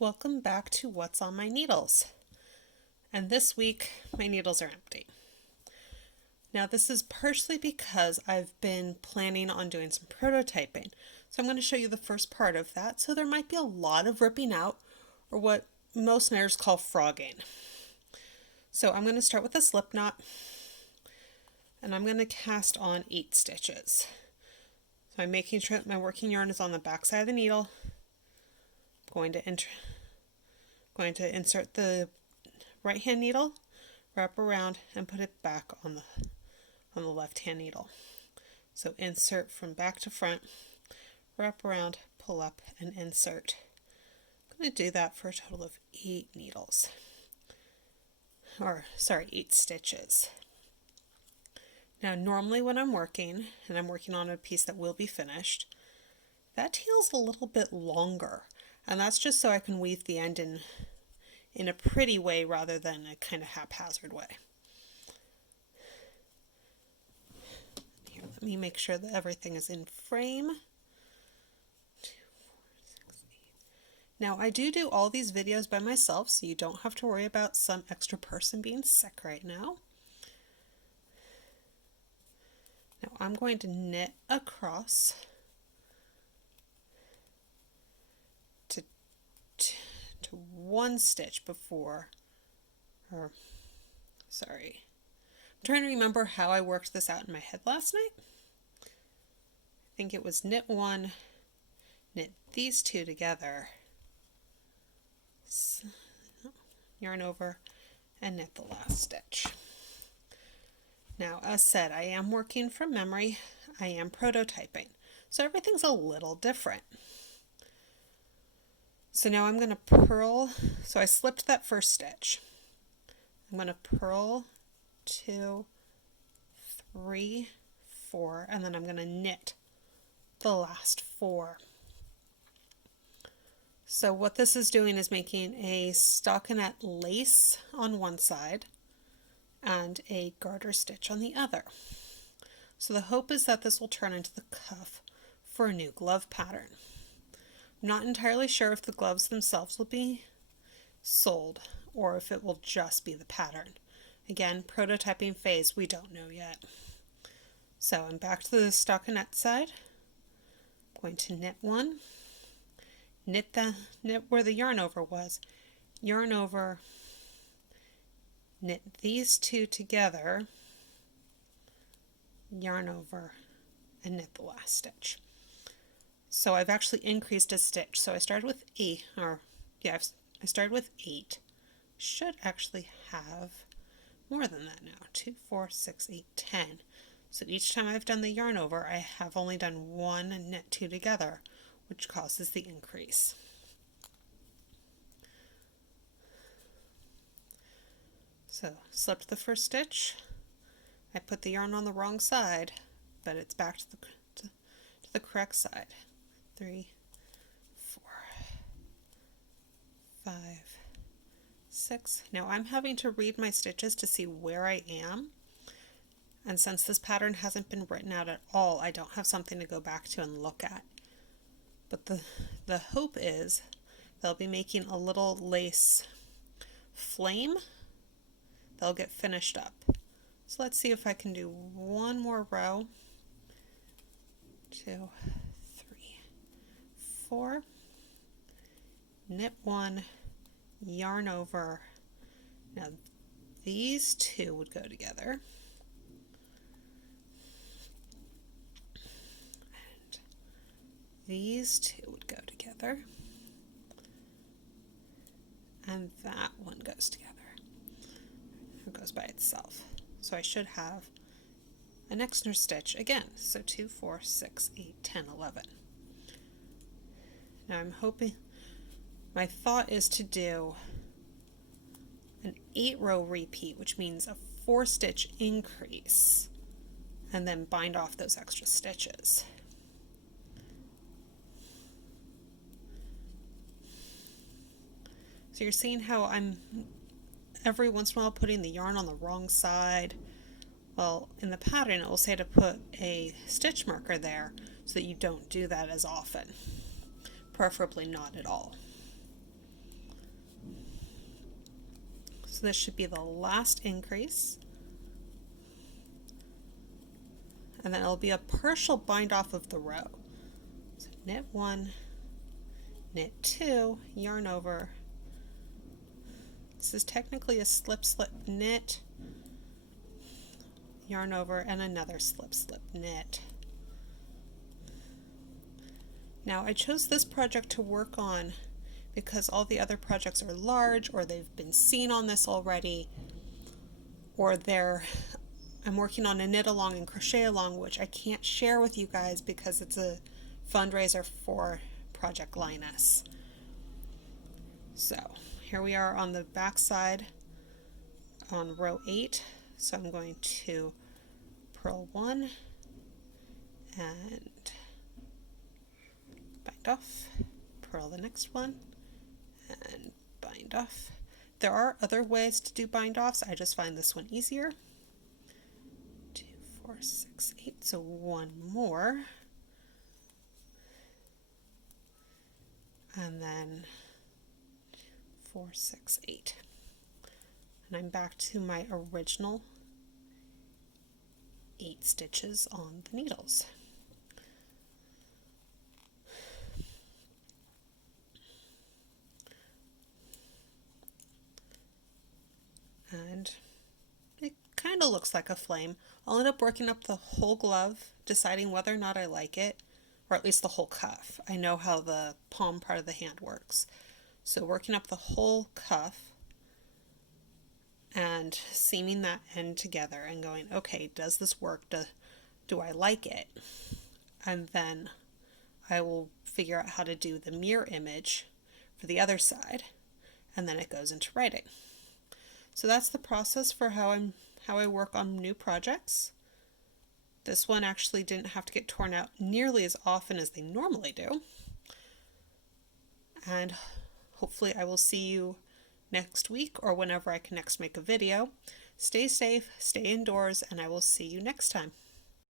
Welcome back to What's on My Needles. And this week, my needles are empty. Now, this is partially because I've been planning on doing some prototyping. So I'm going to show you the first part of that. So there might be a lot of ripping out, or what most knitters call frogging. So I'm going to start with a Slipknot, and I'm going to cast on 8 stitches. So I'm making sure that my working yarn is on the back side of the needle. I'm going to insert the right hand needle, wrap around, and put it back on the left hand needle. So insert from back to front, wrap around, pull up, and insert. I'm going to do that for a total of 8 needles. 8 stitches. Now normally when I'm working, and I'm working on a piece that will be finished, that tail's a little bit longer. And that's just so I can weave the end in a pretty way rather than a kind of haphazard way. Here, let me make sure that everything is in frame. 2, 4, 6, 8. Now I do all these videos by myself, so you don't have to worry about some extra person being sick right now. Now I'm going to knit across to 1 stitch before, I'm trying to remember how I worked this out in my head last night. I think it was knit 1, knit these 2 together, yarn over, and knit the last stitch. Now, as said, I am working from memory. I am prototyping, so everything's a little different. So now I'm going to purl. So I slipped that first stitch. I'm going to purl 2, 3, 4, and then I'm going to knit the last 4. So what this is doing is making a stockinette lace on one side and a garter stitch on the other. So the hope is that this will turn into the cuff for a new glove pattern. I'm not entirely sure if the gloves themselves will be sold or if it will just be the pattern. Again, prototyping phase, we don't know yet. So I'm back to the stockinette side. I'm going to knit 1, knit where the yarn over was, yarn over, knit these 2 together, yarn over, and knit the last stitch. So I've actually increased a stitch. So I started with I started with 8. Should actually have more than that now. 2, 4, 6, 8, 10. So each time I've done the yarn over, I have only done 1 and knit 2 together, which causes the increase. So slipped the first stitch. I put the yarn on the wrong side, but it's back to the correct side. 3, 4, 5, 6. Now I'm having to read my stitches to see where I am. And since this pattern hasn't been written out at all, I don't have something to go back to and look at. But the hope is they'll be making a little lace flame. They'll get finished up. So let's see if I can do one more row. 2, 4, knit 1, yarn over. Now these 2 would go together, and these 2 would go together, and that one goes together. It goes by itself. So I should have an extra stitch again. So 2, 4, 6, 8, 10, 11. Now I'm hoping, my thought is to do an 8-row repeat, which means a 4-stitch increase, and then bind off those extra stitches. So you're seeing how I'm every once in a while putting the yarn on the wrong side. Well, in the pattern it will say to put a stitch marker there so that you don't do that as often. Preferably not at all. So this should be the last increase. And then it'll be a partial bind off of the row. So knit 1, knit 2, yarn over. This is technically a slip slip knit, yarn over, and another slip slip knit. Now I chose this project to work on because all the other projects are large, or they've been seen on this already, or I'm working on a knit along and crochet along, which I can't share with you guys because it's a fundraiser for Project Linus. So here we are on the back side on row 8. So I'm going to purl 1 and bind off, purl the next one and bind off. There are other ways to do bind offs, I just find this one easier. 2, 4, 6, 8, so one more, and then 4, 6, 8, and I'm back to my original 8 stitches on the needles. And it kind of looks like a flame. I'll end up working up the whole glove, deciding whether or not I like it, or at least the whole cuff. I know how the palm part of the hand works. So working up the whole cuff and seaming that end together and going, okay, does this work? Do I like it? And then I will figure out how to do the mirror image for the other side, and then it goes into writing. So that's the process for how I work on new projects. This one actually didn't have to get torn out nearly as often as they normally do. And hopefully I will see you next week or whenever I can next make a video. Stay safe, stay indoors, and I will see you next time.